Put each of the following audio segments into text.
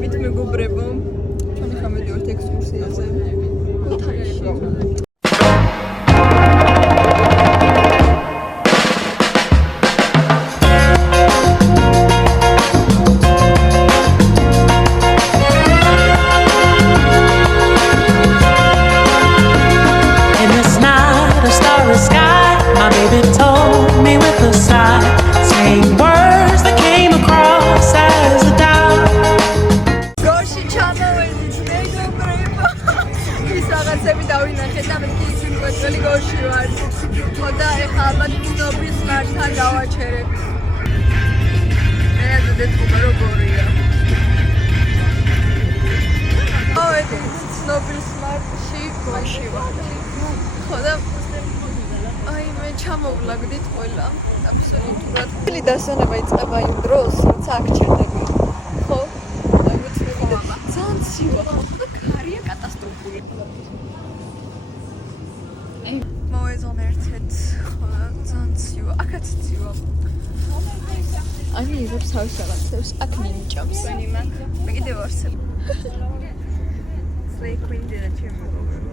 მით მეგობრებო, ჩვენი გამოდივართ ექსკურსიაზე ქუთაისში. ჩამოვლაგდით ყველა აბსოლუტურად. დასვენება იწყება იმ დროს, როცა აქ ჩერდები. ხო? ძალიან ცივა. და ქარია კატასტროფული. მოვეზონ ერთ-ერთ, ხო, ძალიან ცივა. აქაც ცივა. Ani იღებს თავის რაღაცებს, აქ მინიჭავს. მე კიდევ ვარსებ. Slay-Queen-ი და ჩემი მეგობრებო.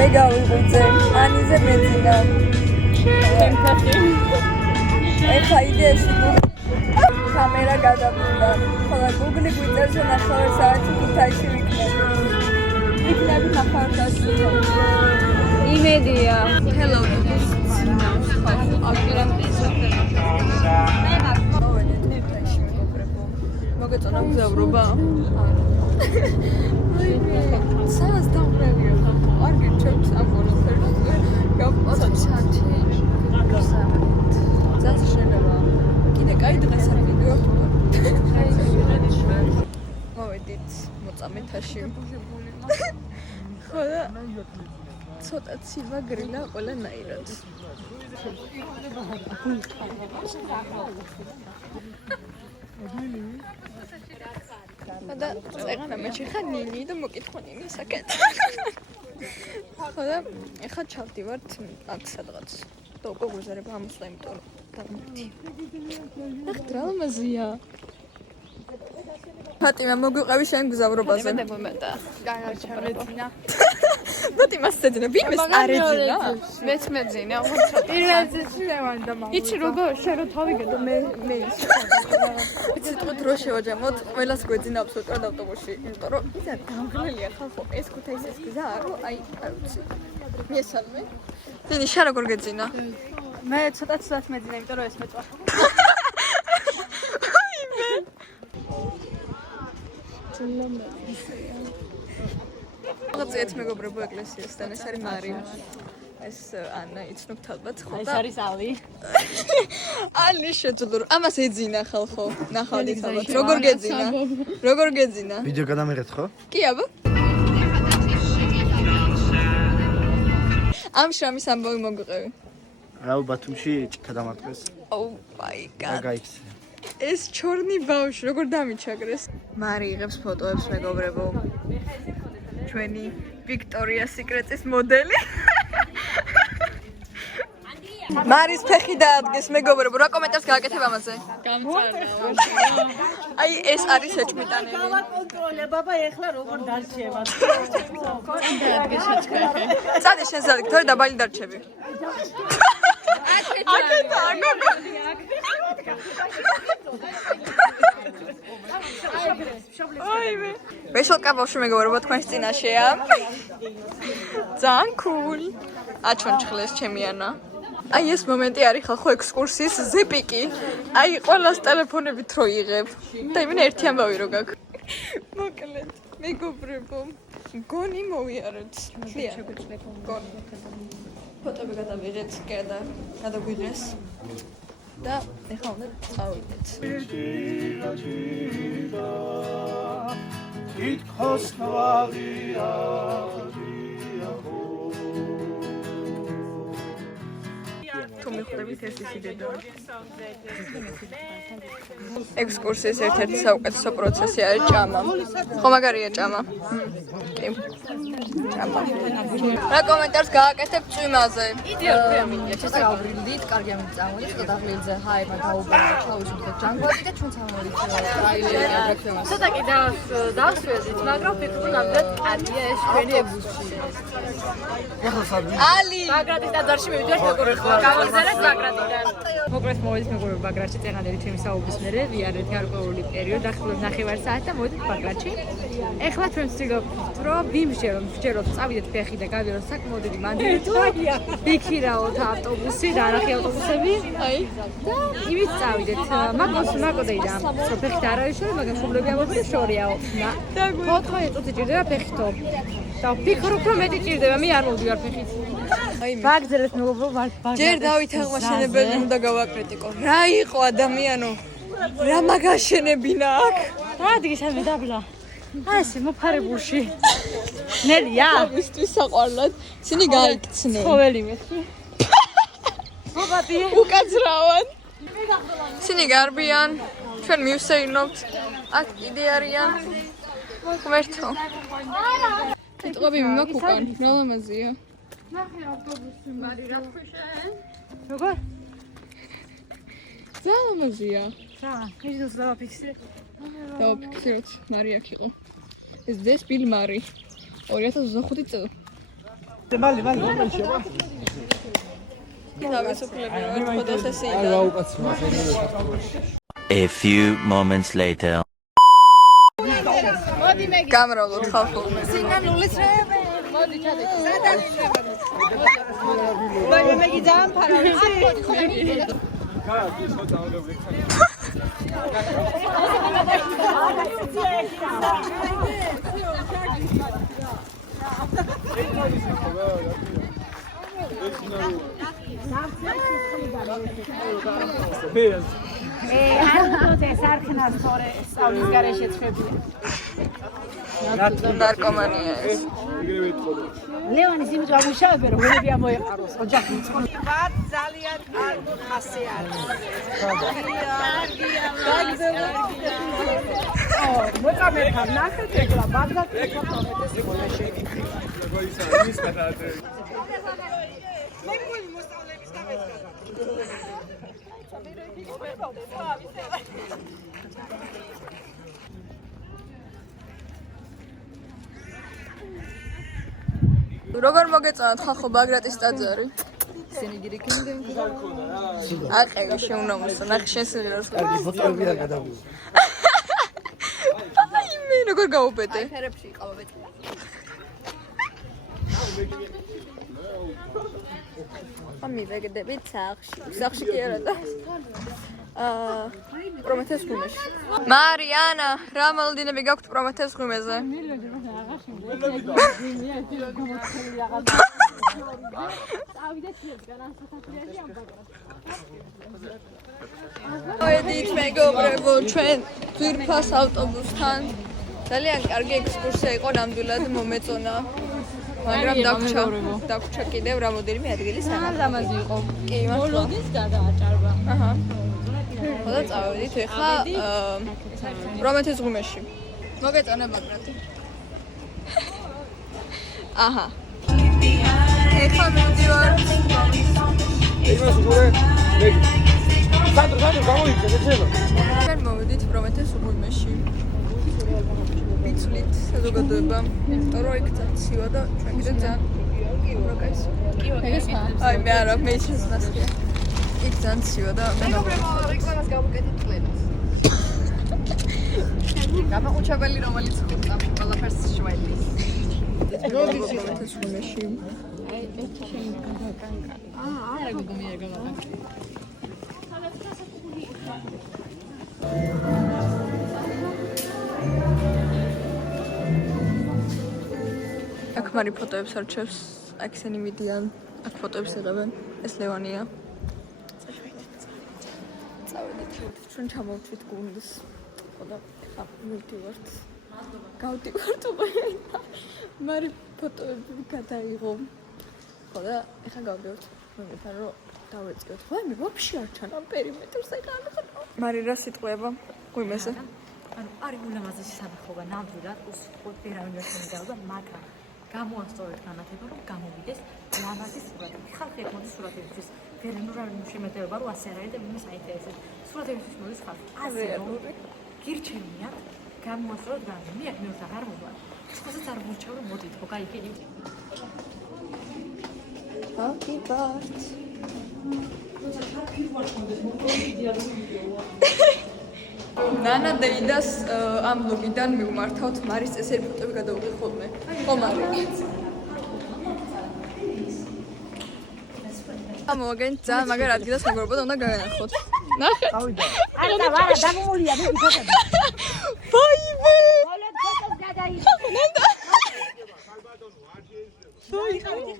მე გავიღვიძე, ანიზე მეძინა. ჩემთახი. ეხა იდეაში კამერა გადაბრუნდა. ხოლო Google-ი გვიწერს, რომ 9 საათი ქუთაისში ვიქნები. ვიქნები 9 საათი. იმედია. Hello to this cinema. მოგეწონა მგზავრობა? სადაც დავყრევია ხალხო, არ გირჩევთ ამ მონასტერზე. გავყოთ საათი. ძალიან შეიძლება. კიდე კაი დღეს არ მივიდიოთ. მოვედით მოწამეთაში. ხო და ცოტა ცივა გრილა ყველანაირად. და წეგანა მეჩი ხა ნინი და მოკითხო ნინი საკეთ. ხო და ეხა ჩავდივართ აქ სადღაც. და უკვე გვიზარება ამოსვლა, იმიტომ რომ დავმერთი. ახ დრამაზია. ფატიმა მოგვიყევი შენ გზავრობაზე. მე მომენტა. განარჩევინა. ფატიმას ეძინა, ვინმეს არ ეძინა? მეც მეძინა, პირველ წუთში მევანდა მამა. იცი როგორ შენ რო თავიგე მე ის. იცი თქო დრო შევაჯამოთ, ყველას გვეძინა აბსოლუტურად ავტობუსში, იმიტომ რომ ისა გამღლელია ხალხო, ეს ქუთაისის გზა, რომ აი არ ვიცი. მიესალმე. ნინი შენ როგორ გეძინა? მე ცოტა ცუდად მეძინა, იმიტომ რომ ეს მეწვა. აიმე. რაღაც მეგობრებო ეკლესიასთან, ეს არის მარი. ეს ანა იცნობთ ალბათ, ხო და? ეს არის ალი. ალი შეძლო. ამას ეძინა ხალხო. ნახავთ ალბათ. როგორ გეძინა? როგორ გეძინა? ვიდეო გადამიღეთ ხო? კი, აბა. ამ შრამის ამბავი მოგვიყევი. რაუ ბათუმში ჭიქა დამარტყეს. Oh my god. გაიქცე. ეს ჩორნი ბავშვი როგორ დამიჩაგრეს. მარი იღებს ფოტოებს მეგობრებო. ჩვენი ვიქტორია სიკრეტის მოდელი. მარის ფეხი დაადგეს მეგობრებო, რა კომენტარს გააკეთებ ამაზე? გამწარნაო. აი ეს არის ეჭმიტანები. გავაკონტროლე ბაბა, ეხლა როგორ დარჩება? დაადგეს შეჭქარი. წადი შენ ზადი, თორე დაბალი დარჩები. აკეთა, აგოგო. აიმე. ვეშალკა ბავშვი მეგობრებო, თქვენს წინაშეა. ძალიან cool. აჩვენჩხლეს ჩემი ანა. აი ეს მომენტი არის ხალხო ექსკურსიის ზეპიკი. აი ყველას ტელეფონებით რო იღებ. და იმენა ერთი ამბავი რო გაქვს. მოკლედ, მეგობრებო, გონი მოვიარეთ. გონი. ფოტოები გადავიღეთ, გადაგვიღეს. და ეხლა უნდა წავიდეთ. თითქოს თვაღია თუ მიხვდებით ეს ისიდედა. ექსკურსიის ერთ-ერთი საუკეთესო პროცესი არის ჭამა. ხო მაგარია ჭამა? კი. ჭამა. რა კომენტარს გააკეთებ წვიმაზე? ჩასაუბრდით, კარგი ამიწამოდით, ცოტა ღილზე ჰაება დაუბრუნდა, ჩავიშურდეთ ჯანგვადი და ჩვენ სამომრით აილერი აგრეთვე. ცოტა კი დავსვეზით, მაგრამ ვფიქრობ, ნამდვილად კარგია ეს ჩვენი ებუსში. ალი! ბაგრატის ტაძარში მივიდეთ მეგობრებო, გავაგზავნეთ ბაგრატიდან. მოკლედ მოვიდით მეგობრებო ბაგრატში წენადერი ჩემი საუბრის მერე, ვიარეთ გარკვეული პერიოდი, ახლობლად 9 საათი და მოვიდით ბაგრატში. ეხლა ჩვენ ვცდილობთ, რომ ვიმსჯეროთ, წავიდეთ ფეხი და გავიაროთ საკმაოდ დიდი მანძილი. ვიქირაოთ ავტობუსი, დაანახე ავტობუსები. აი. და იმით წავიდეთ. მაკოდეიდან. ფეხით არ არის შორი, მაგრამ ხუბლები ამოწევს შორიაო. და 4 წუთი ჭირდება ფეხითო. და ვფიქრობ, რომ მეტი ჭირდება, მე არ მოვდივარ ფეხით. აი ბაგზელეთ მეგობრებო, ჯერ დავით აღმაშენებელი უნდა გავაკრიტიკო. რა იყო ადამიანო? რა მაგაშენებინა აქ? რადგან მე დაბლა. აი ეს მოფარებულში. ნელია. მისთვის საყვარლად. ცინი გაიქცნენ. ყოველი მეთქი. მოგატი. უკაცრავად. ცინი გარბიან. ჩვენ მივსეირნობთ. აქ კიდე არიან. ღმერთო. კიტყვები მიმაქ უკან. რა ლამაზია. ნახე ავტობუსი მარი რა ხუშენ? როგორ? ზალამაზია. რა, ის დავაფიქსირე. დავაფიქსიროთ, მარი აქ იყო. ეს დეს ბილ მარი. 2025 წელი. მალი შევა. თავისუფლები ვართ ფოტოსესიიდან. A few moments later. გამრავლოთ ხალხო. სინანულის რეები. მოდი ჩადეთ. მეგი ძალიან ფარავი. სარქნას თორე სწავლის გარეშე წვებია. ნარკომანია ეს. ლევანის იმით გამუშავებ რომ ვერები ამოეყაროს ოჯახი ვარ ძალიან კარგი ხასი არის. მოწამეთან ნახეთ ეგლა ბაგდატი ფოტომეტეს სკოლაში. როგორ მოგეწონათ ხალხო ბაგრატის ტაძარი? აყევი შეუნამოსო, ნახე შენ სიმღერას. კარგი ფოტოები არ გადავიდე. აი მე როგორ გავუბედე? ფერებში იყავებით. ამივეგდებით სახში. სახში კი არა და პრომეთეს ღუმეში. მარიანა, რა მოლოდინები გაქვთ პრომეთეს ღუმეზე? მოვედით მეგობრებო, ჩვენ ძვირფას ავტობუსთან. ძალიან კარგი ექსკურსია იყო, ნამდვილად მომეწონა. მაგრამ დაგვრჩა კიდევ რამოდენიმე ადგილი სანამ. ლამაზი იყო. კი, მართლა. მოლოდინს გადააჭარბა. აჰა. ხოდა წავედით ეხლა პრომეთეს ღუმეში. მოგეწონა ბაგრატი. აჰა. ეხლა მივდივარ. იმას უყურე. სანდრო გამოიწე, შეება. ჩვენ მოვედით პრომეთეს ღუმეში. ვიცვლით საზოგადოება. რო იქ ძალიან ცივა და ჩვენ კიდე ძალიან კაის. აი მე არა, მე ისეს ნახე. იქ ძალიან ცივა და მეგობრებო, რეკლამას გავუკეთეთ ყველას. გამაყუჩებელი რომელიც ხუთა ყველაფერს შველის. როდის პრომეთეს ღუმეში? აი ეს შენ გადაკანკა. არა გოგომი არ გამაკანკა. აქ მარი ფოტოებს არჩევს, აქ ისინი მიდიან, აქ ფოტოებს იღებენ. ეს ლევანია. წავედით. ჩვენ ჩამოვთვით გუნდს. ხოდა მივდივართ. გავდივართ უკვე. მარი ფოტოები გადაიღო. ხოდა ეხლა გავდივართ. მომეფარ რომ დავეწიოთ. ვაიმე, ვაფშე არ ჩან ამ პერიმეტრზე გაანახა. მარი რა სიტყვება? გույმესე. ანუ არის ულამაზესი სამეფობა ნამდვილად უსიტყვოდ ვერავინ ვერ შემიძლია, მაგრამ გამოასწორეთ განათება, რომ გამოვიდეს ლამაზი სურათი. ხალხი ეგ მოდის სურათებისთვის. ვერანურავინ შემეძლება, რომ ასე არ არის და ვინმე საინტერესებს. სურათებისთვის მოდის ხალხი. ასე რომ გირჩევნიათ, გამოასწოროთ განათება. მე აქ მე ვთქვა არ მოვა. სხვასაც არ მორჩა რომ მოდით, ხო, გაიგენი. Happy birthday. ნანა დეიდას ამ ბლოგიდან მივმართავთ მარის წესერი ფოტოები გადავიღე ხოლმე. ხო მარი. ამოგენ ძალიან მაგარ ადგილას მეგობრებოდა უნდა გაგანახოთ. ნახეთ. არა, ვარა, დამომულია მე ვიქოთები. ვაიმე. მოლოდ ფოტოს გადაიღე. ვაიმე.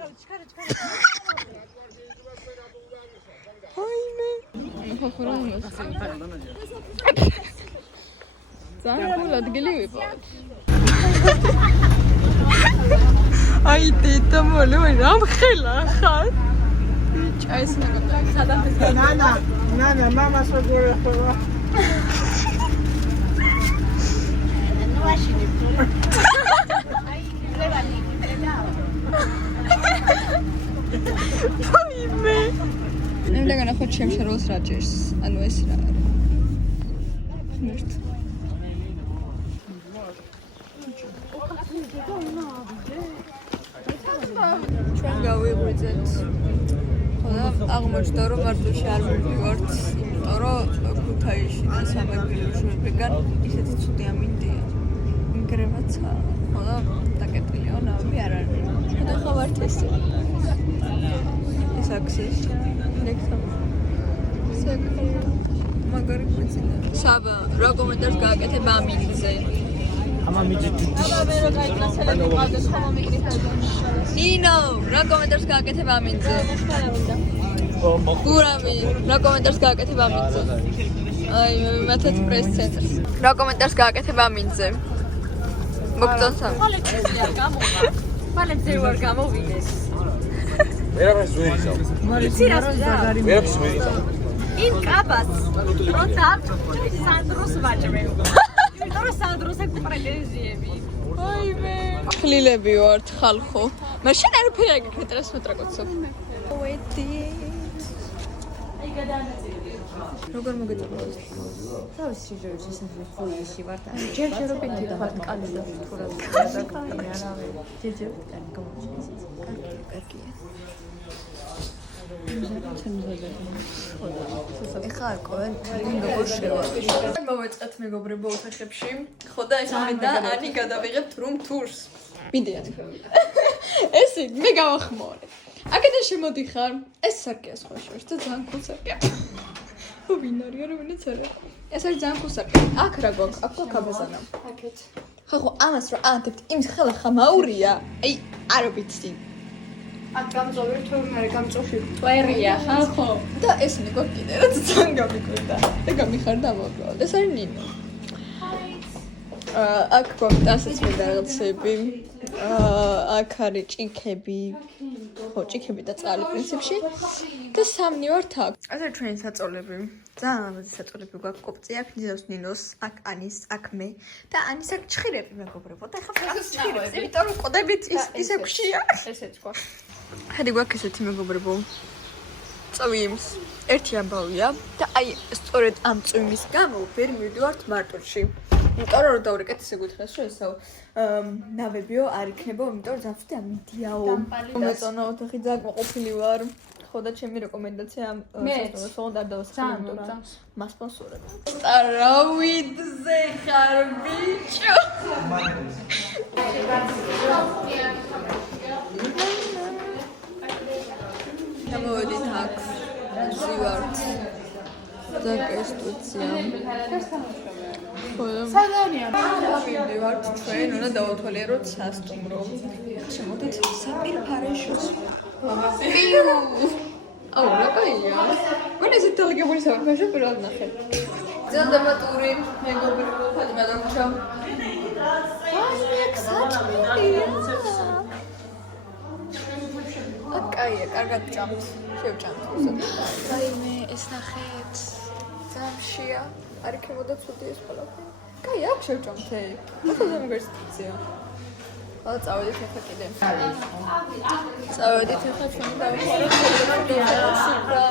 ძალიან cool ადგილი ვიპოვეთ. აი დედა მოლე რამ ხელა ხარ? ჩაის მეგობრებო. სადაც ნანა, მამას ვეგორე ხოლმე. ვაიმე. ნელა განახოთ ჩემ შარლს რაჯერს. ანუ ეს რა არის? მერტ. ჩვენ გავიღვიძეთ. ხოდა აღმოჩნდა რომ მარტოში არ მივივართ, იმიტომ რომ ქუთაისში და სამეგრელოშუებიდან ისეთი ცუდი ამინდია. ინგრევაცა. ხოდა დაკეტილია ნავი არ არის. ხოდა ხო ვართ ესე. ეს აქსის. ლექსა. მაგარი ხუცინა. საბა, რა კომენტარს გააკეთებ ამინდზე? ამა მიძით. ნინო, რა კომენტარს გააკეთებ ამინდზე? გურავი, რა კომენტარს გააკეთებ ამინდზე? აი, მე მათეთ პრეს ცენტრს. რა კომენტარს გააკეთებ ამინდზე? მოგწონს ამ? მალებზე ვარ გამოვიდეს. ვერაფერს ვერ იცავ. ვერაფერს ვერ იცავ. იმ კაბას როცა სანდროს ვაჭრე. იმიტომ რომ სანდროს აქვს პრეტენზიები. ვაიმე. ხლილები ვართ ხალხო. მაშინ არაფერი არ გიქნა ტრანსპორტაკოცო. როგორ მოგეწონათ? თავის სიჟეში ისე ფოიში ვარ და ჯერჯერობით ვთქვათ კალენდარ თუ რა და კაი არავე ჯერჯერობით კანი გამოჩნდეს კარგია ეხლა არ ყოველ როგორ შევა. მოვეწყეთ მეგობრებო ოთახებში. ხო და ეს მე და ანი გადავიღებთ რომ თურს. მიდიათ. ესე მე გავახმოვანე. აქედან შემოდიხარ. ეს სარკეა სხვა შორის და ძალიან cool სარკეა. ვინ არის რა ვინაც არა. ეს არის ძალიან cool სარკეა. აქ რა გვაქვს? აქ გვაქვს აბაზანა. აქეთ. ხო ამას რა ანთებთ იმის ხელა ხამაურია. აი არ ვიცი. აქ გამწოვი თუ მე გამწოვში პერია ხო და ესენი გვაქვს კიდე რაც ძალიან გამიკვირდა და გამიხარდა ამავდროულად ეს არის ნინო აქ გვაქვს დასაცმელი რაღაცები აქ არის ჭიქები ხო ჭიქები და წყალი პრინციპში და სამნი ვართ აქ ასე ჩვენი საწოლები ძალიან ლამაზი საწოლები გვაქვს კოპწი აქ ნინოს ნინოს აქ ანის აქ მე და ანის აქ ჭხირები მეგობრებო და ეხლა ჭხირებს იმიტომ რომ ყოდებით ისე გშია ესეც გვაქვს ხედი გვაქვს ესეთი მეგობრებო წვიმს ერთი ამბავია და აი სწორედ ამ წვიმის გამო ვერ მივდივართ მარტოში იმიტომ რომ დავრეკეთ ისე გითხრას რომ ესაო ნავებიო არ იქნება იმიტომ რომ ზაფხული ამიდიაო მომეწონა ოთახი ძალიან ყოფილი ვარ ხო და ჩემი რეკომენდაცია ამ სასწავლო არ დავასწავლე მასპონსორებ ტარავიდზე ხარ ბიჭო გამოვედით აქ ზივართ ზაკესტუცია სადანია მივდივართ ჩვენ უნდა დავათვალიეროთ სასტუმრო შემოდით საპირფარეშოს პიუ აუ რა კაია მან ეს თალგებული საფარფაშო პირველად ნახე ძალიან დამატური მეგობრებო ფატიმა დამჩა აი მე ხსაჭმელია კაია, კარგად ჭამს. შევჭამთ უბრალოდ. რაიმე ეს ნახეთ. ძამშია. არ იქნებოდა ცუდი ეს ყველაფერი. კაი, აქ შევჭამთ ეგ. მოხდა უნივერსიტეტია. აა წავედით ახლა კიდე. წავედით ახლა ჩვენი დავიხაროთ სუპრა.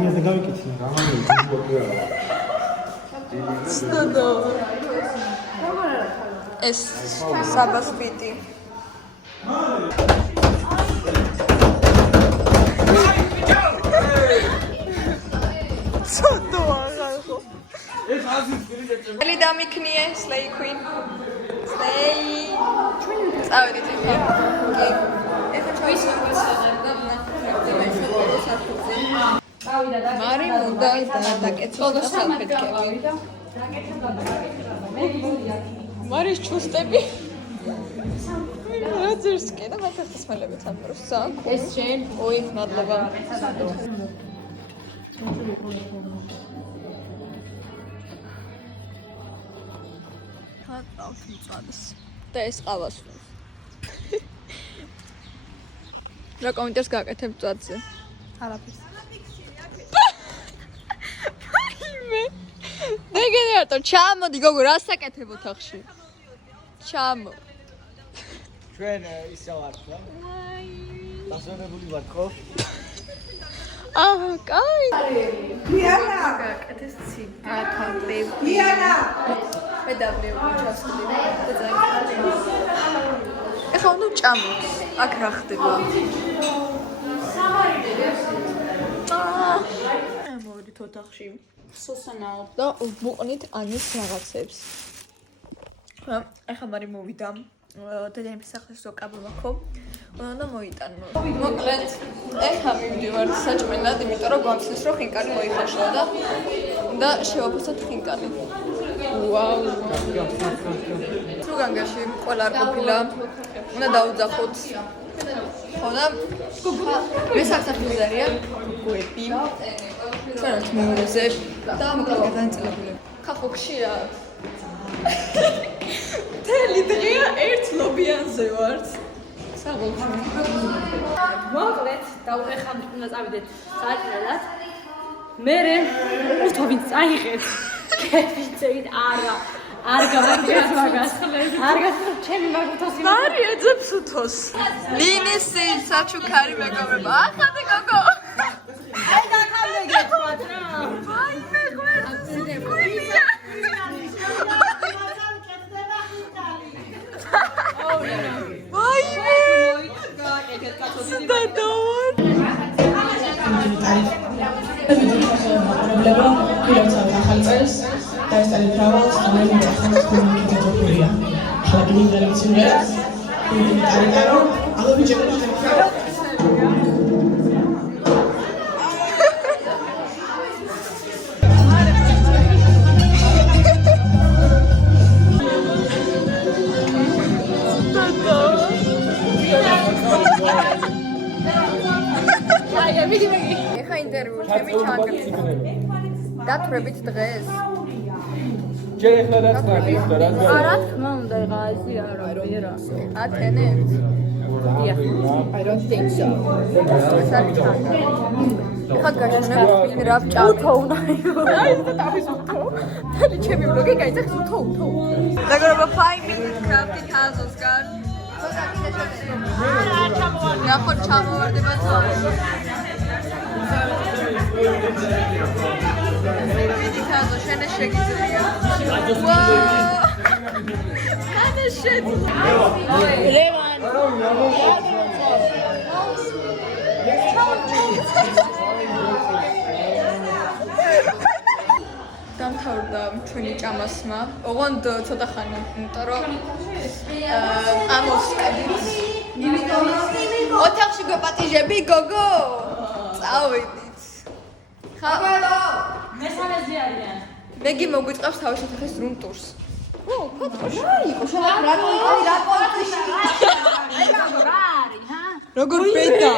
მე δεν გავიკეთე რა სტოდო. ეს საბასპიტი. სტოდო აღარხო. ეს აზის გრიგეთე. ელი დამიქნიე სლეი კუინ. სლეი. წავედით ახლა. კი. ეხლა ჩვენს ვისწავლებ და მარი მუნდა დაკეცოს და სალფეტკები. მარის ჩუსტები. რა ძერსკე და მაგას ხსმელებთ ამბობს. საკ. ეს შენ. ოი, მადლობა. ხატავს მწვადეს. და ეს ყავას. რა კომენტარს გააკეთებ მწვადზე? არაფერს. დეგენერატორ, ჩამოდი გოგო, რას საკეთებთ ახში? ჩამო. ჩვენ ისე ვართ რა. დასვენებული ვართ ხო? აჰა, კაი. დიანა, გააკეთეს ცი. ათამდე. დიანა. მე დავლიო ჩასული. ეხლა უნდა ჭამოთ. აქ რა ხდება? მოვიდით ოთახში. სოსანაო. და მოყნით ანის რაღაცებს. ხო, ეხლა მარი მოვიდა. დედამის სახლის რო კაბლა ხო? უნდა მოიტანო. მოკლედ, ეხლა მივდივარ საჭმელად, იმიტომ რომ გვამცეს რომ ხინკალი მოიხაშლა და შევაფასოთ ხინკალი. ვაუ. სუგანგაში ყველა არ ყოფილა. უნდა დაუძახოთ. ხო და მე სასახლის გუები. ჩვენაც მეორეზე და განაწილებული. ხახოქშია. თელი დღეა ერთ ლობიანზე ვართ. საბოლოო. მოკლედ, დაუხეხავთ უნდა წავიდეთ საჭმელად. მე უთო ვინც წაიღეთ. კეთილწევით არა. არ გავაკეთე მაგას. არ გასულ ჩემი მაგუთოს იმ. მარი ეძებს უთოს. ლინის საჩუქარი მეგობრება. ახლა გოგო. აი დაკავდე თქვათ რა. აი მე გვერდზე. პრობლემა ფილმსა ახალ წელს დაესწრებით რავალს ამერიკა ახალს კომუნიკაცია. ახლა გინდალიც იმას. არიტარო, ალბათ ჯერჯერობით ეხა ინტერვიუ ჩემი ჩანგრით. დათვრებით დღეს. ჯერ ეხლა დაწყდით და რა არა თქმა უნდა იღა ისი არა ვერა. ათენებს. I don't think so. ეხა გაშენებ რა ვჭამ. უთო უნდა იყო. აი ეს თავის უთო. თელი ჩემი ბლოგი გაიძახს უთო. მეგობრებო 5 minutes crafted houses gone. რა ხო ჩამოვარდება თო. ვიდიქაზო შენე შეგიძლია. ვაუ. ხანა შეძლო. ლევან. დამთავრდა ჩვენი ჭამასმა. ოღონდ ცოტა ხანი, იმიტომ რომ ამოსკედით. ოთახში გოპატიჟები გოგო. წავედით. ხაბალო. მესამეზე არიან. მეგი მოგვიწყავს თავის ოთახის room tours. ო, ფოტოში რა იყო? რა არის? როგორ ბედა?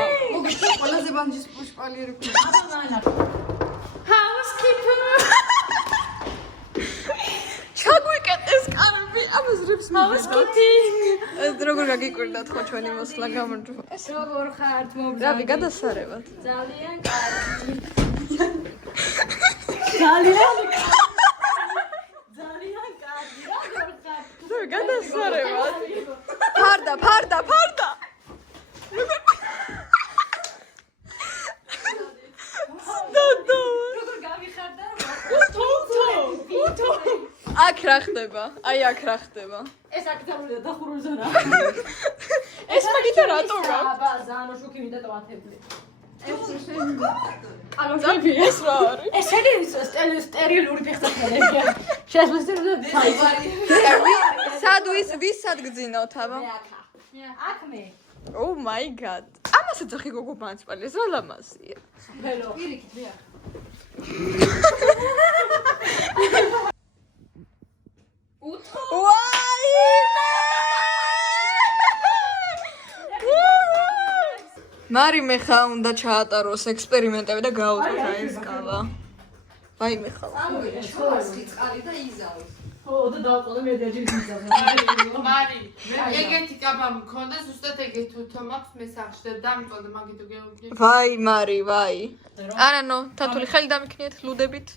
ყველაზე ბანჯის პუშპალიერი ქუნა. Housekeeper. ჩაგვიკეტეს კარები ამას რიფს ავსკითი. როგორ გაგიკვირდათ ხო ჩვენი მოსვლა გამარჯობა. ეს როგორ ხართ მოგზაური? რავი, გადასარევად. ძალიან კარგი. ძალიან კარგი. როგორ ხართ? რავი, გადასარევად. ფარდა. როგორ გავიხარდა? უთო. აქ რა ხდება? აი აქ რა ხდება? ეს აქტიურია დახურულ ზონა. ეს მაგითა რატო გაქვს? აბა, ზანო შუქი მინდა ტოვათებული. ძაფი ეს რა არის? ეს არის სტერილური ფეხსახელია. შესაძლოა სად ვის სად გძინავთ აბა? აქ მე. Oh my god. ამას ეძახი გოგო მანცპალეს რა ლამაზია. ველო. პირიქით მე აქ. მარი მე ხა უნდა ჩაატაროს ექსპერიმენტები და გაუწევს ეს კავა. ვაი მე ხა. ხო, და დავწოდე მე დაჯერ გიზავ. მარი, ეგეთი კაბა მქონდა, ზუსტად ეგეთ უთო მაქვს, მე სახში და დამწოდე მაგით გეუბნები. ვაი მარი, ვაი. არანო, თათული ხელი დამიქნიეთ ლუდებით.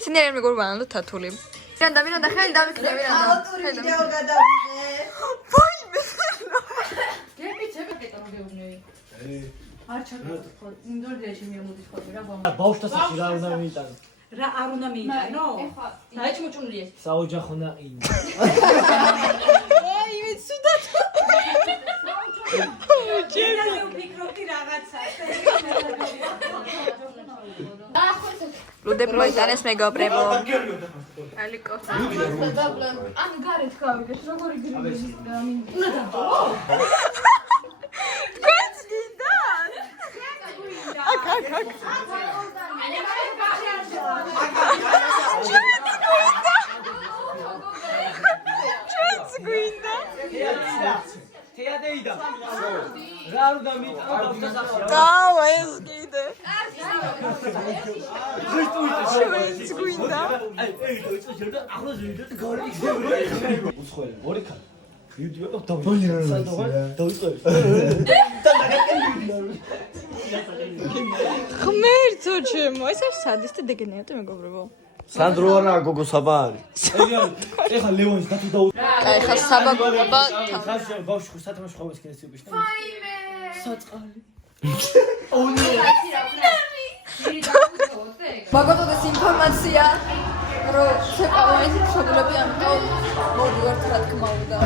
სინერენ მეგობრ ვანო თათული. მირანდა ხელი დამიქნიე მირანდა. ვიდეო გადავიღე. ვაი მე. გემიცები კეთო გეუბნები. არ ჩაგეთქო, ინდორიაში მიამოდის ხოლმე რა გვამო. ბავშვთა სახში რა უნდა მიიტანო? რა არ უნდა მიიტანო? აი ჩმოჭუნული ეს. საოჯახო ნაყინი. ვაი მე სუდათ. ჩემი ფიქრობდი რაღაცა. ლუდებ მოიტანეს მეგობრებო. ალიკო. ან გარეთ გავიგეს როგორი გრიბი დამინდა. უნდა დაბო. თქვენს გინდათ? აქ. ჩვენს გვინდა. თეატეიდა. რა უნდა მიიტანო ბავშვთა სახში? დავა ეს კიდე. ჩვენს გვინდა. უცხოელი, ორი ხალ. YouTube-ს დავიწყე. ღმერთო ჩემო, ეს არის სადისტი დეგენერატი მეგობრებო. სანდრო არა გოგო საბა არის. ეხა ლევონის დათუ და კაი, ხა საბა გოგობა. ხალხი ბავშვი ხო სათამაშო ხოვეს კიდე სიუბიშთან. ფაიმე. საწყალი. მაგოდეს ინფორმაცია, რომ ცეკვავენ შეგულები ამიტომ მოდივართ რა თქმა უნდა.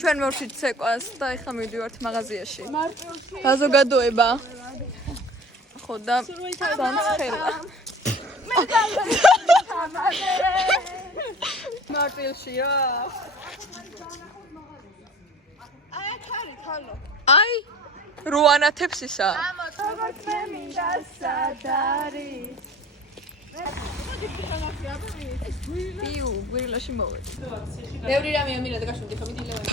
ჩვენ მოვშით ცეკვას და ეხლა მივდივართ მაღაზიაში. საზოგადოება. ხო და სამცხელა. მარტილშია. აი რუანათებს ისა. პიუ, გვირილაში მოვედი. ბევრი რამე ამირა და გაშუდი ხო მიდი ლევანი.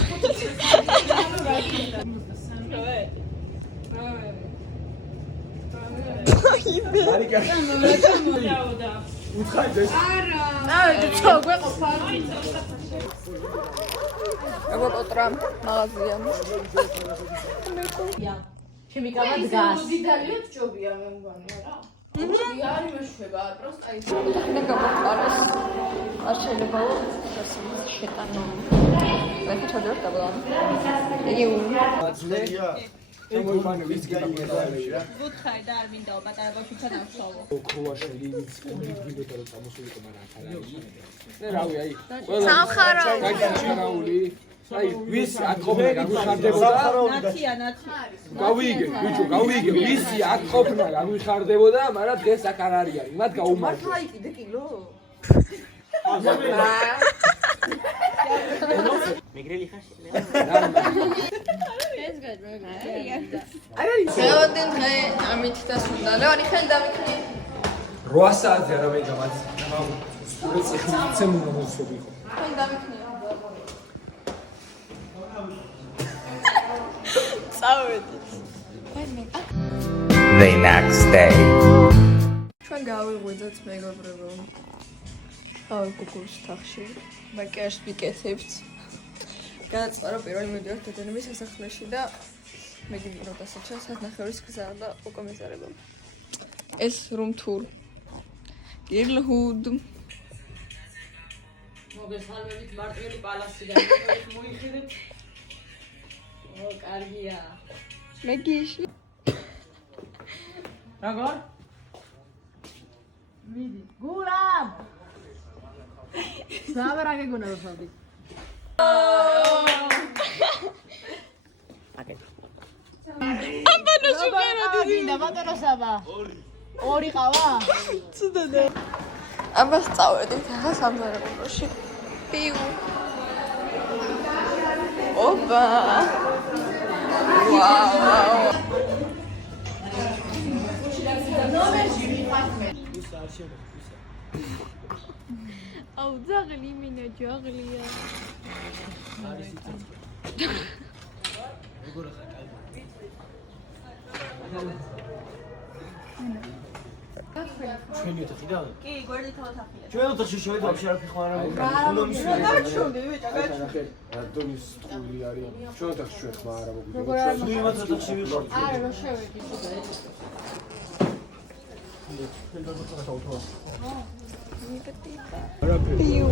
Εγώ κοτρά μαγαζιά μου. Chemicala დგას. დიდარიოთ ჯობია მე მგონი რა. იარი მეშვება, просто აი. მე გავყარეს. არ შეიძლება შეტანო. მე თვითონ დავდაბლა. იუ. ძლიერია. მოიფანე ვიც გიგამეთაები რა. ვუთხარი და არ მინდაო პატარა ბავშვთან ავშალო. ქრუაშელი ვიც გიგებოდა რომ წამოსულიყო მაგრამ ახლა არა. რავი აი. სამხარო. გაიგარჩარაული. აი ვის აკოფნა გაგვიხარდებოდა? ნაცია. გავიგე, ბიჭო, გავიგე. ვისი აკოფნა გაგვიხარდებოდა, მაგრამ დღეს აქ არ არის. მათ გაუმართლა. მართლა იყიდე კილო? მეგრელი ხარ? ეს გადმოიგე. მევადენ დღე ამით დასუნდა. ლევანი ხელი დამიქნი. 8 საათზე რა მეგამაც. ცემუნა მოსები ხო. ხელი დამიქნი. წავედი. The next day. ჩვენ გავიღვიძოთ მეგობრებო. ავი კუკულის თახში. მაკიაჟს ვიკეთებთ. გადაწყარო პირველი მივიდივართ დედანების სასახლეში და მე გიმროთ ასე ჩა საათნახევრის გზა და უკვე მეზარება. ეს room tour. Girlhood. მოგესალმებით მარტვილი პალასიდან მოიხიდეთ. ო, კარგია. მეგიში. როგორ? მიდი. გურამ. საბარ აგეგონა ვფავდი. აბანო შუღერა დიდი. და ბატონო საბა. ორი ყავა? ცუდადა. აბას წავედით ახლა სამზარეულოში. პიუ. ოპა. ვაუ. აუ ძაღლი მინა ჯაღლია. ჩვენი ოთახი და? კი, გვერდით ოთახია. ჩვენ ოთახში შევედი ვაფშე არ ფიხმარ არა. გაჩვენდი ბიჭო, გაჩვენდი. რატომის ტყული არიან? ჩვენ ოთახში ჩვენ ხმა არა მოგვიდება. სულ იმათ ოთახში ვიყავით. არა, რა შევედი. პიუ.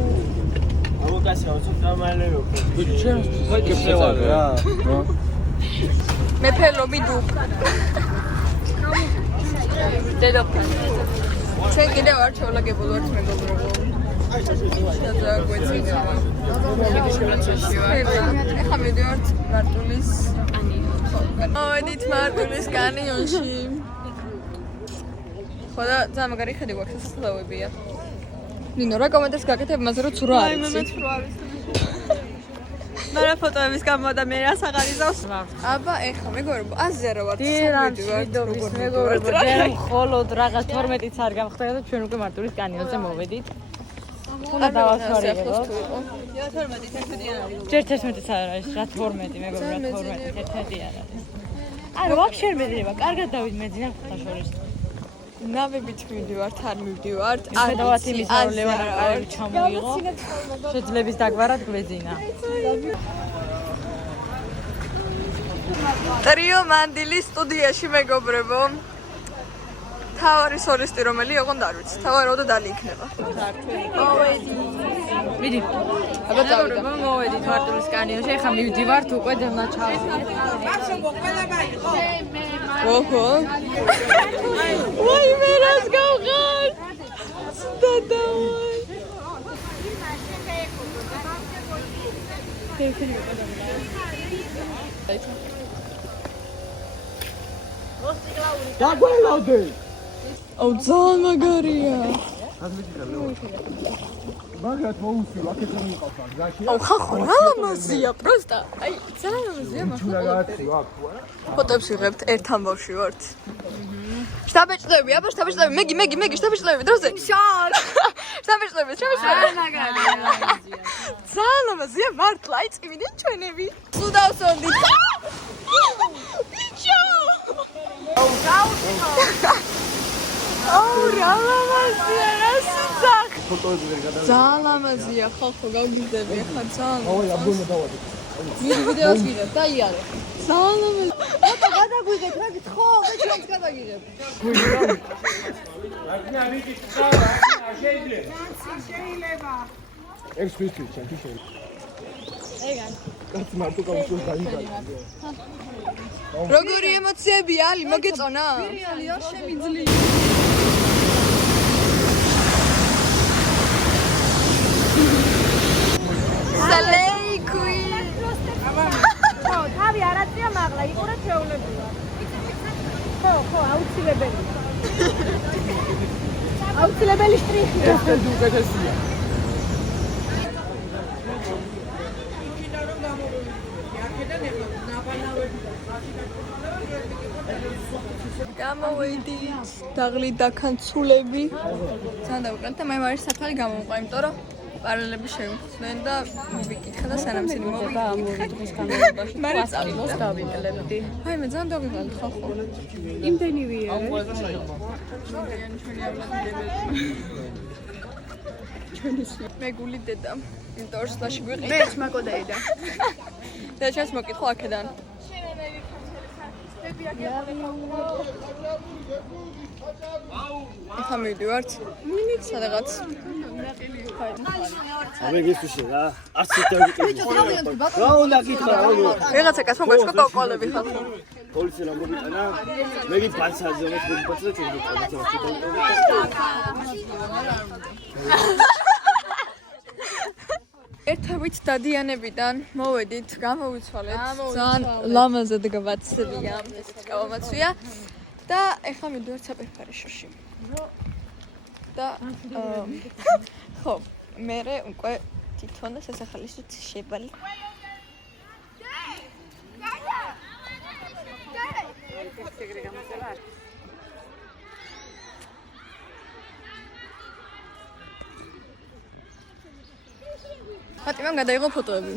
ამოკასი ავწევ დამალეო. ბიჭო, ჩვენ ვაკეთებ რა. მეფელობი დუ. დედოფალ. ჩვენ კიდევ არ ჩავლაგებულ ვართ მეგობრებო. და გვეცინა. ეხლა მივდივართ მარტულის მოვედით მარტულის კანიონში. ხო და ძალიან მაგარი ხედი გვაქვს სასახლეებია. ნინო რა კომენტებს გაკეთებ მასე რომ ცურო არის. მარა ფოტოების გამო და მე რას აღარ იზავს? აბა ეხლა მეგობრებო აზზე რა ვარ. მეგობრებო, ჯერ მხოლოდ რაღაც 12-იც არ გამხდა და ჩვენ უკვე მარტულის კანიონზე მოვედით. უნდა დავასვარიებო. 12 თერთმეტი არ არის. ჯერ 11-იც არ არის, რა 12 მეგობრებო, 12 11 არ არის. არა, ვაფშე არ მეძინება, კარგად დავიმეძინა ხუთაშორის. ნავებით მივდივართ, არ მივდივართ. ხედავთ იმის რომ ლევანი არ ჩამოიღო. შეძლების დაგვარად გვეძინა. ტრიო მანდილის სტუდიაში მეგობრებო. თავარი სოლისტი რომელი ოღონდ არ ვიცი. თავარაუდო დალი იქნება. მიდი. აბა წავიდა. მოვედით მარტულის კანიონში, ახლა მივდივართ უკვე დემნაჩალზე. ოჰო. ვაი მე რას გავხარ? დადაوای. დაგველოდე. აუ ძალიან მაგარია. მაგრამ მოუსულ აქეთ რომ იყავს გაში. აუ ხახო რა ლამაზია პროსტა. აი ძალიან ლამაზია თუნა გაცი აქ ხო არა? ფოტოებს ვიღებთ ერთ ამბავში ვართ. შტაბეჭდები, აბა შტაბეჭდები, მეგი შტაბეჭდები დროზე. შარ. შტაბეჭდები. ძალიან მაგარია. ძალიან ლამაზია მართლა, აი წივიდნენ ჩვენები. სულ დავსონდი. ბიჭო! აუ რა ლამაზია, რა სიძახ. ფოტოები ვერ გადავიღე. ძალიან ლამაზია, ხალხო გავგიზდები ახლა ძალიან. აუ აბდომე დავადი. ვიდეოს ვიღებ და იარე. ძალიან ლამაზია. ფოტო გადაგვიღეთ, რა გითხო? მე ჩვენს გადაგიღებ. ეს ვიცი, ჩემი შეიძლება. ეგან. კაც მარტო გავუსულ დაიგალა. როგორი ემოციები ალი მოგეწონა? ვირიალია შემიძლია. სალეიკუი. ხო, თავი არაწია მაღლა, იყურე ჩეულებია. ხო, აუცილებელია. აუცილებელი შტრიხია. ეს უკეთესია. გამოვედით დაღლით დაქანცულები ძალიან დავუყენთ და მე მაინც საფალი გამოვყვა იმიტომ რომ პარალელები შევხვდნენ და მოვიკითხა და სანამ სინი მოვიკითხა დღის განმავლობაში მაინც წავიდოს დავიკლებდი აი მე ძალიან დავიღალ ხახო იმდენი ვიერე მე გული დედა იმიტომ სლაში გვიყიდა მე შემაკოდეიდა და ჩას მოკითხო აქედან ახლა მივდივართ სადღაც აბე გისუში რა არც დავიყიდი რა უნდა გითხრა ვიღაცა კაცმა გვაშკა კოკოლები ხალხო პოლიცია რა მოგიტანა მე გიფანსაზე მე გიფანსაზე ჩემი ერთობით დადიანებიდან მოვედით, გამოვიცვალეთ. ძალიან ლამაზად გავაცდია ეს გამომაცვია და ეხლა მივდივართ საპერფარიშოში. და ხო, მე უკვე თვითონ სასახალისო შებალი. ფატიმამ გადაიღო ფოტოები.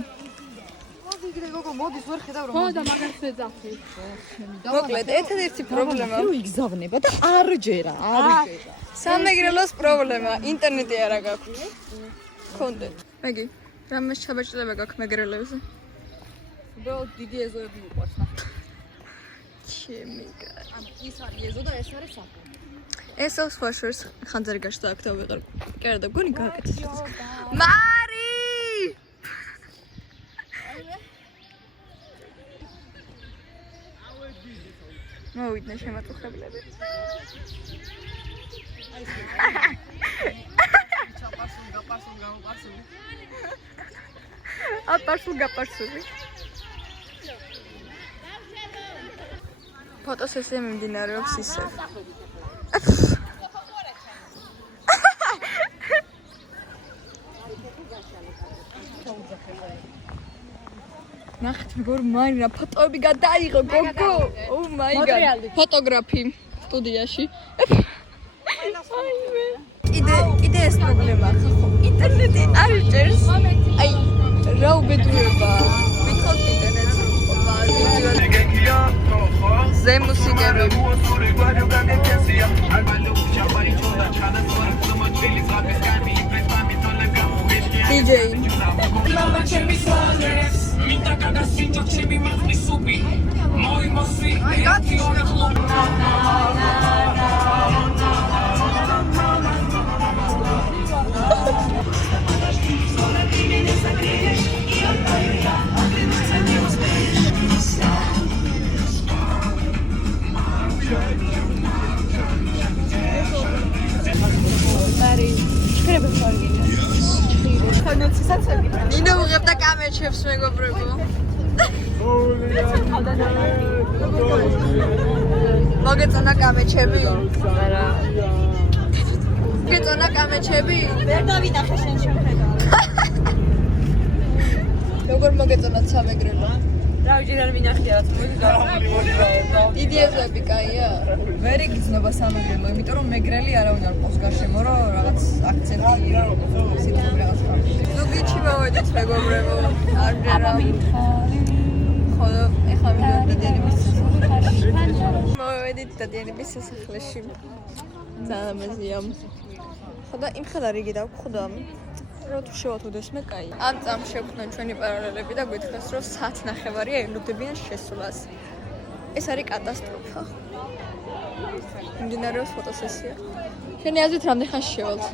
მოდი გიგე გოგო, მოდის ვერ ხედავ რომ. ხო და მაგას ეძახი. მოკლედ, ერთადერთი პრობლემა იგზავნება და არ ჯერა. სამეგრელოს პრობლემა, ინტერნეტი არა გაქვთ. კონდეთ. მეგი, რამე შაბაჭდება გაქვს მეგრელებზე? უბრალოდ დიდი ეზოები უყვარს ნახე. ჩემი კაცი. ანუ ის არის ეზო და ეს არის საფო. ეს ოქსფორდშირს ხანძარი გაშდა აქ და ვიყარ. კი არა და გონი გააკეთეს. მარი! მოვიდნენ შემაწუხებლები. აპარსულ-გაპარსული. ფოტოსესია მიმდინარეობს ისევ. ნახეთ როგორ მარინა ფოტოები გადაიღო გოგო. ო მაი გად. ფოტოგრაფი სტუდიაში. კიდე ეს პრობლემა ხო ინტერნეტი არ ჭერს. აი რა უბედურება. ვითხოვთ ინტერნეტს ზე მუსიკები. DJ ნინო ვიღებ და კამეჩებს მეგობრებო. მოგეწონა კამეჩები? არა. მოგეწონა კამეჩები? ვერ დავინახე შენ შეხედა. როგორ მოგეწონათ სამეგრელო? რა ვიჯერ არ მინახიათ, მოდი და დიდი ეზოები კაია? ვერ იგრძნობა სამეგრელო, იმიტომ რომ მეგრელი არა უნდა რყოს გარშემო, რომ რაღაც აქცენტი სიტყვები რაღაც ხარ. ზუგდიდში მოვედით მეგობრებო. არჯერა. ხოლო ეხლა ვიდეო დადიანების სასახლეში. მოვედით დადიანების სასახლეში. ძალიან ამაზია. ხოდა იმხელა რიგი დავხვდა. რო თუ შევათვდეს მე კაი. ამ წამს შევქმნან ჩვენი პარალელები და გვითხრას რომ 1:30-ია ელოდებიან შესვლას. ეს არის კატასტროფა. მიმდინარეობს ფოტოსესია. შენი აზრით რამდენი ხანში შევალთ?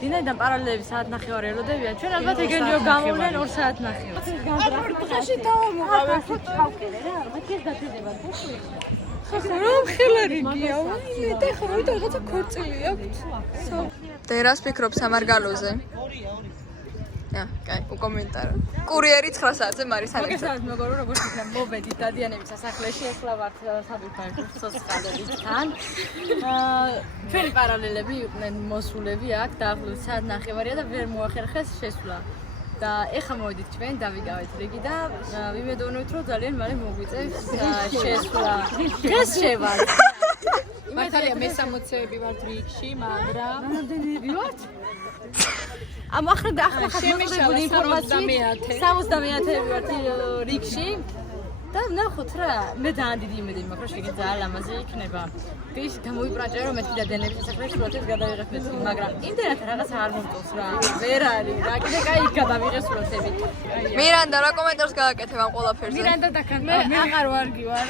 დინაიდან პარალელები 1:30 ელოდებიან. ჩვენ ალბათ ეგენიო გამოვლენ 2 საათნახევარი. ხაში დავამოყავე ჩავკერე რა, მაგერ დათედება თქო. რომ ხელარიგია. და ხო ვიდა რაღაცა ქორწილი აქვს. და რას ფიქრობ სამარგალოზე? კაი, უკომენტარო. კურიერი 9 საათზე მარისანებს. მოგესალმებით მეგობრებო, როგორც ვთქვი, მოვედით დადიანების სასახლეში, ახლა ვართ საბირთვაში სოციალებთან. ჩვენი პარალელები იყვნენ მოსულები აქ, დაახლოებით 1:30-ია და ვერ მოახერხეს შესვლა. და ეხლა მოვედით ჩვენ, დავიგავეთ რიგი და ვიმედოვნებთ, რომ ძალიან მალე მოგვიწევს შესვლა. დღეს შევართ. მართალია მე 60-ები ვართ რიგში, მაგრამ რამდენები ვართ? ამ ახლა შემეშალა ინფორმაცია 70-ები ვართ რიგში და ნახოთ რა, მე ძალიან დიდი იმედი მაქვს, რომ შეგიძლია ძალიან ლამაზი იქნება. ის გამოიპრაჭერო მეთქი და დენების სასახლეში სურათებს გადავიღებ მეთქი, მაგრამ იმდენად რაღაცა არ მომწონს რა. ვერ არის რა, კიდე კაი გადავიღე სურათები. მირანდა რა კომენტარს გააკეთებ ამ ყველაფერზე? მირანდა დაკან მე აღარ ვარგი ვარ.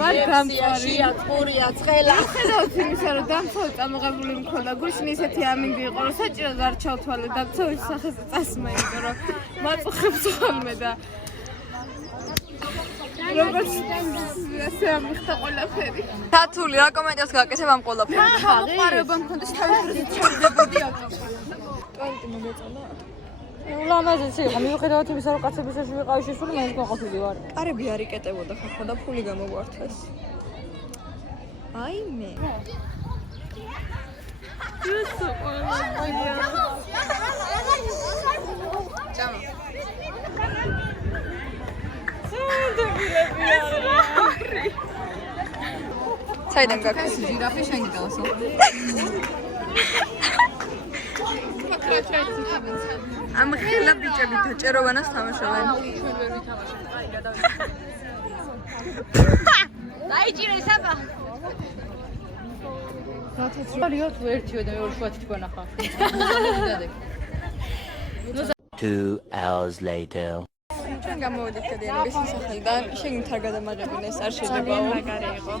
ვარ გამწვარი. ყურია, ცხელა. ხედავთ იმისა, რომ დამცავი წამოღებული მქონდა, გუშინ ისეთი ამინდი იყო, რომ საჭიროდ არ ჩავთვალე დამცავის სახეზე წასმა, იმიტომ რომ მაწუხებს ხოლმე და როგორც ასე ამიხდა ყველაფერი. თათული რა კომენტარს გააკეთებ ამ ყველაფერზე? მოყარება მქონდეს თავის დროზე ჩავდებოდი აქ. ტვენტი მოგეწონა? ლამაზიც იყო, მიუხედავად იმისა, რომ კაცების შეში ვიყავი შესული, მაინც მოყოლილი ვარ. კარები არ იკეტებოდა ხო და ფული გამოგვართეს. აი მე. ჭამა. საიდან გაქვს? ჟირაფი შენ გიტავსო. ამ ხელა ბიჭები დაჭეროვანას თამაშობენ. დაიჭირე საბა. რათეცრიოთ ვერთიო და მეორე შუათი თქვენახა. 2 hours later. ჩვენ გამოვედით დადიანების სასახლიდან. შეგით არ გადამაგებინ ეს არ შეიძლებაო. მაგარი იყო.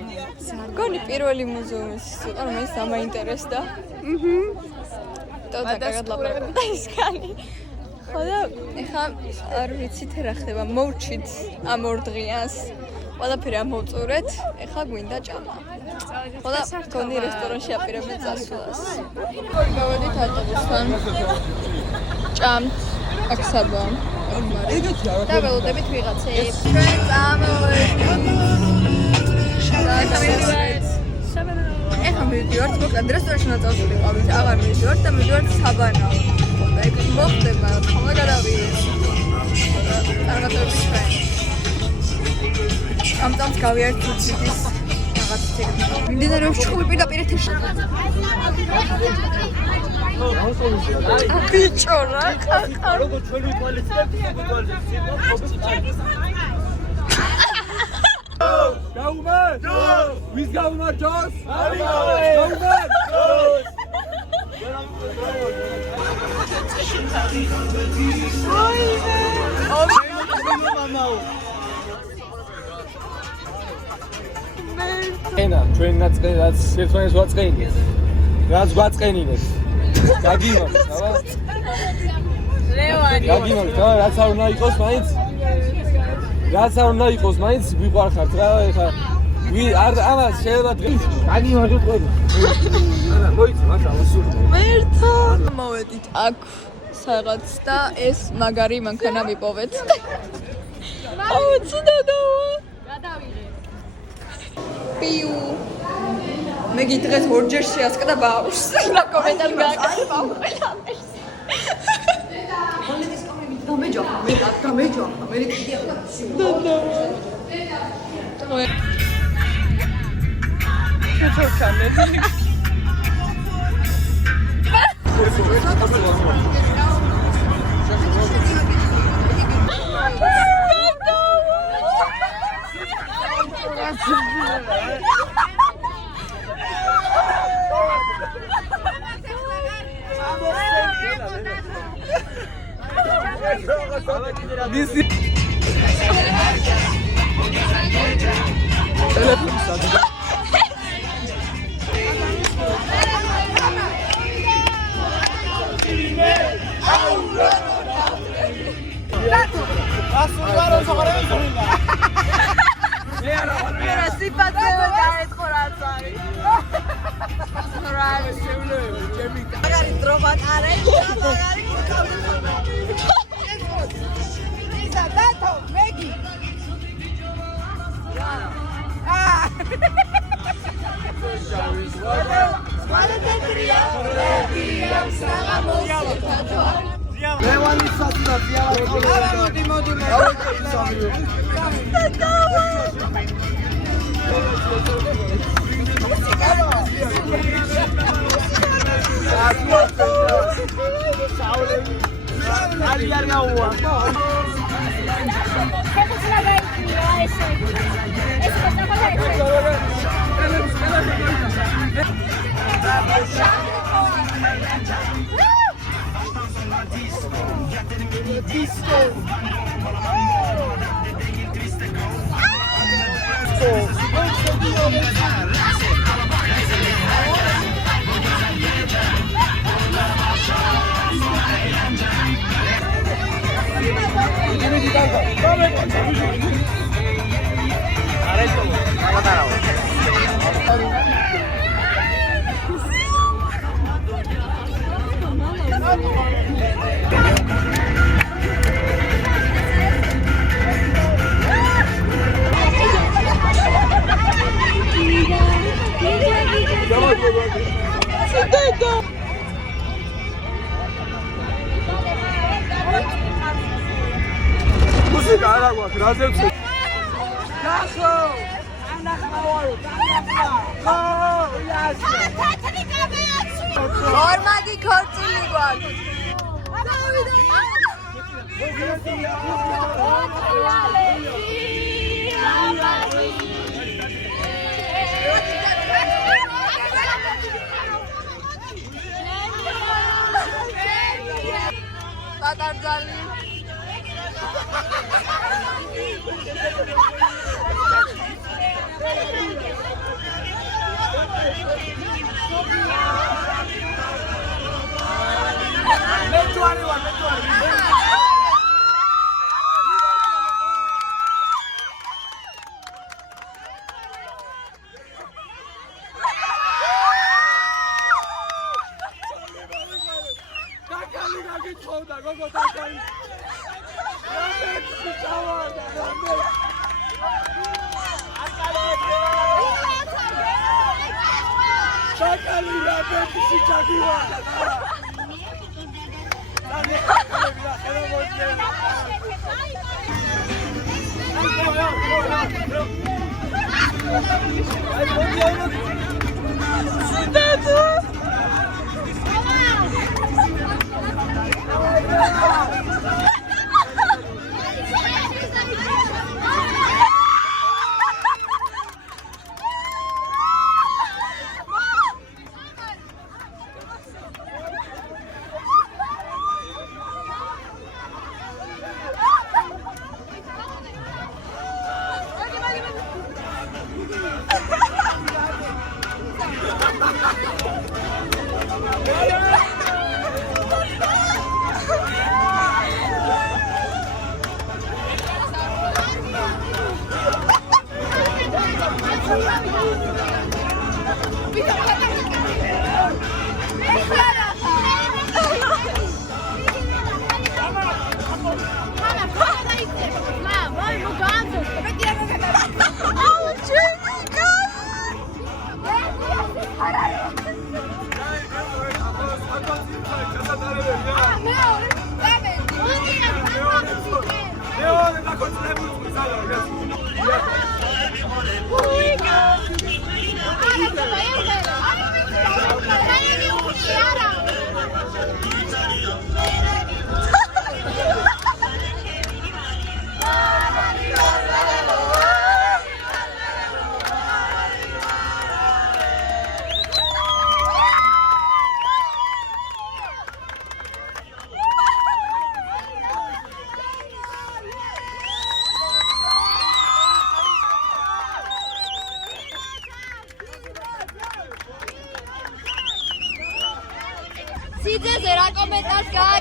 გონი პირველი მუზეუმის იყო, რომელიც დამაინტერესდა. და კარგად ლაპარაკობდა ის კანი. ხოლო ეხლა არ ვიცით რა ხდება, მოვჩით ამ ორ დღიანს. ყველაფერი ამოვწურეთ, ეხლა გვინდა ჭამა. ხოლო გონი რესტორანში აპირებენ წასვლას. გავედით ავტობუსთან. ჭამთ აქ საბა. და ველოდებით ვიღაცებს. ჩვენ წამოვედით. ეხლა მივიდივართ, მოკლედ რესტორანში ნაწავსული ყავით, აღარ მივიდივართ და მივიდივართ საბანაო. და ეგ მოხდება, ხოლმე გადავიდეთ. წარმატებები ჩვენ. ამ წამს გავიარეთ თუციტის რაღაც ეგეთი. მიმდინარეობს ჩხუბი პირდაპირ ეთერში. ბიჭო რა ხარ? როგორ ჩვენ ვითვალისწინებთ, გაუმართ! ვის გაუმართოს? ენა, ჩვენ რაც ერთმანეთს ვაწყენინეთ. რაც გვაწყენინეთ. გაგიმართ, აბა? ლევანი. გაგიმართ, რაც არ უნდა იყოს მაინც. რაც არ უნდა იყოს, მაინც ვიყვარხართ რა, ეხა არ ამას შეიძლება დღეს გაგიმართ ყველი. არა, მოიცა, მაშა, უსურვო. მერტო. მოვედით აქ რაღაც და ეს მაგარი მანქანა მიპოვეთ. აუ ცუდადაა. გადავიღე. პიუ. მე გითხრეს ორჯერ შეასკდა ბაუს. რა კომენტარი გააკეთე ბაუს. მოლედის კომენტი დამეჯახა, მე კიდია. მუსიკა არა გვაქვს, რა ზევს? ორმაგი ქორწილი გვაქვს. პატარძალი.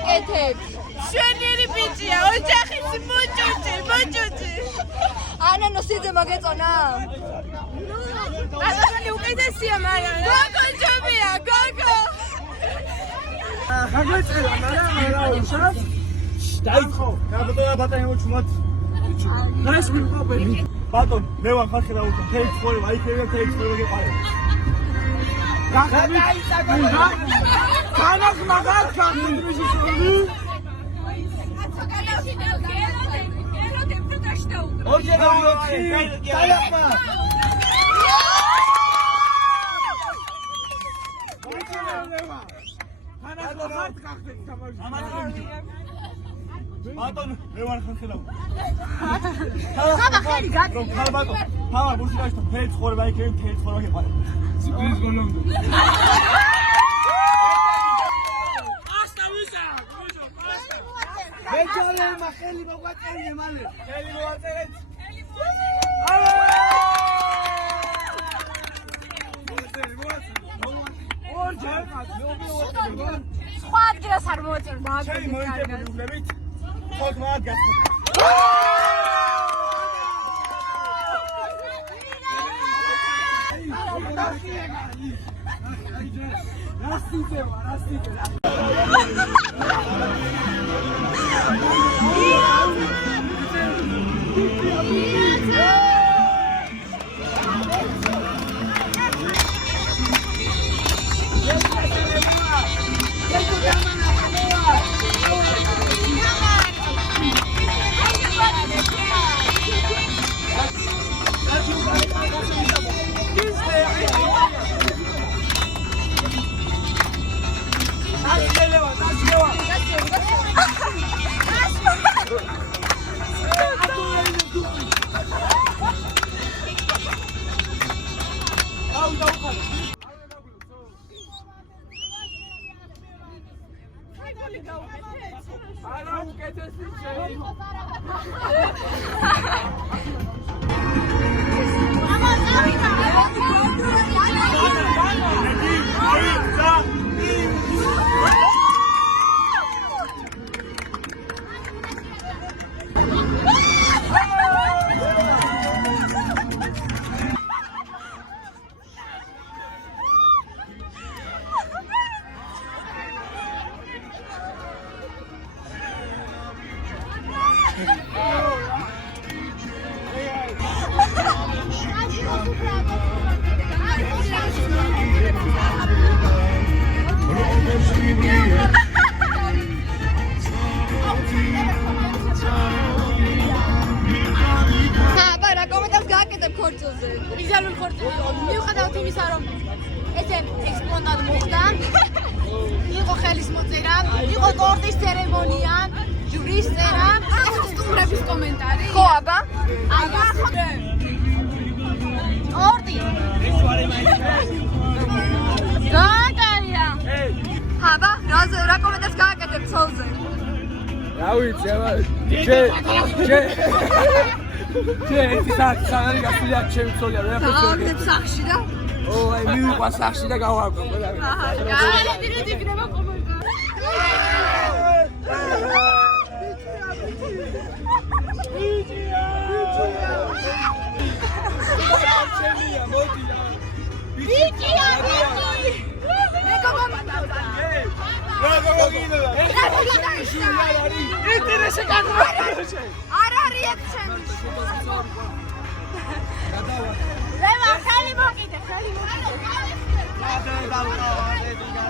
გაკეთებ? შვენიერი ბიჭია, ოჯახის მოჭუჭი. ანანო სიძე მოგეწონა? ბატონი უკეთესია, მაგრამ გოგო ჯობია, გოგო. გაგეწევა, მაგრამ უშავს. დაიწყო. გაბატონია ბატონი მოჩუმოთ. ნაის მიყობები. ბატონ, მე ვარ ხალხი რა უყო. თეიქ ხოლმე, აიქევა თეიქ ხოლმე გეყარე. განას მაგათ გამიძვი შორი. ოჯე გავიოჩი. დაიახმა. ბატონ, მე ვარ ხალხელავ. ხალხელი გაკეთე. ხალ ბატონ, ხალ მუსიკაში თეიქ ხოლმე, აიქევა თეიქ ხოლმე გეყარე. სიპრის გოლონდო. მეჯოლერმა ხელი მოგვაწერია მალე. ხელი მოაწერეთ. სხვა ადგილას არ მოვაწერთ, ჩემი მოიწევი უგლებით. ხოთ მაგას. ვიზუალურ ხორცელზე. მიუხედავად იმისა, რომ ესე ექსპონატ მოხდა, იყო ხელის მოწერა, იყო ტორტის ცერემონია, ჯვრის წერა, სტუმრების კომენტარი. ხო, აბა? აბა, ტორტი. გაკარია. აბა, რა კომენტარს გააკეთებ ცოლზე? რა ვიცი, აბა. ერთი საათი გასულია ჩემი ცოლია, რა ფიქრობ? გააგდებ სახში და? ო, აი მივიყვა სახში და გავარკვევ. გაახედინეთ იქნება კომენტარი. ბიჭია, მე გოგომატავდა. არ არის ეს ჩემი. ლევა, ხელი მოკიდე, ხელი მოკიდე. Barbadina.